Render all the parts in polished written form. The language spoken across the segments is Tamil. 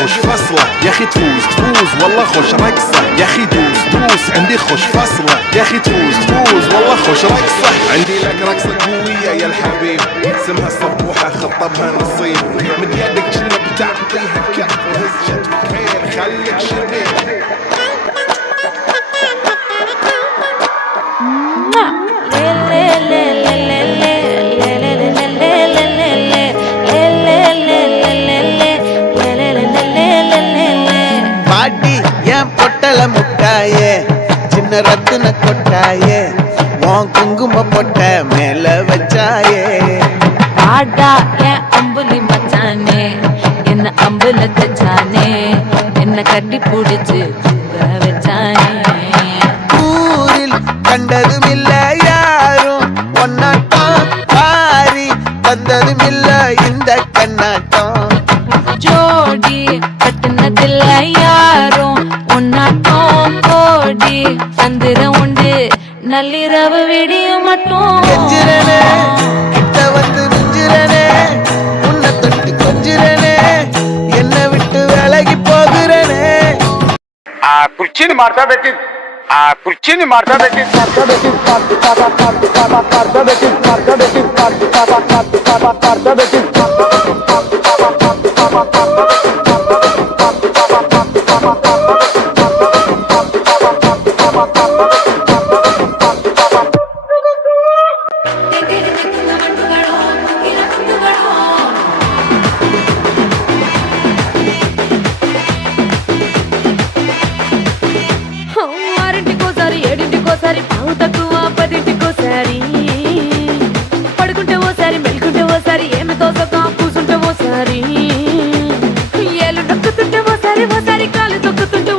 خوش فصلة يا اخي تفوز والله خوش رقصة يا اخي دوس عندي خوش فصلة يا اخي تفوز والله خوش رقصة عندي لك رقصة قوية يا الحبيب اسمها الصبوحة خطبها نصيب من يدك جنب تعطيها كف وهز شت وكير خليك شبيب பொட்டல முட்டாயே சின்ன ரத்தின கொட்டாயே உன் குங்கும பொட்ட மேல வச்சாயே பாடா என் அம்புலி மச்சானே என்ன அம்புல தச்சானே என்ன கட்டி பிடிச்சு வச்சானே ஊரில் கண்டதும் இல்ல யாரும் ஒன்னாட்டம் பாரி வந்ததும் இல்ல இந்த கண்ணாட்டம் ஜோடி கட்டுனதில்ல யாரும் உன்னாட்டம் கோடி சந்திரம் உண்டு நள்ளிரவு விடியும் மட்டும் கெஞ்சிரனே கிட்ட வந்து மிஞ்சிரனே உன்னை தொட்டு கொஞ்சிரனே என்னை விட்டு விலகி போகிறனே ಕುರ್ಚಿನ ಮಾಡ್ತಾ ಬೇಕಿತ್ತು ಕುರ್ಚಿನ ಮಾಡ್ತಾ ఓసారి పావు తక్కువ 10ంటికోసారి పడుకుంటే ఓసారి మెలుకుంటే ఓసారి ఏమి తోసక కూసుంటే ఓసారి ఏలు నొక్కుతుంటే ఓసారి కాలు తొక్కుతుంటే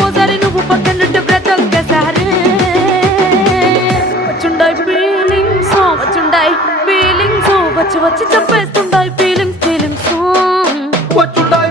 ఓసారి నువ్వు పక్కనుంటే బ్రతొక్కసారి వచ్చుండాయి ఫీలింగ్స్ వచ్చి చంపేస్తుండాయి ఫీలింగ్స్ వచ్చుండాయి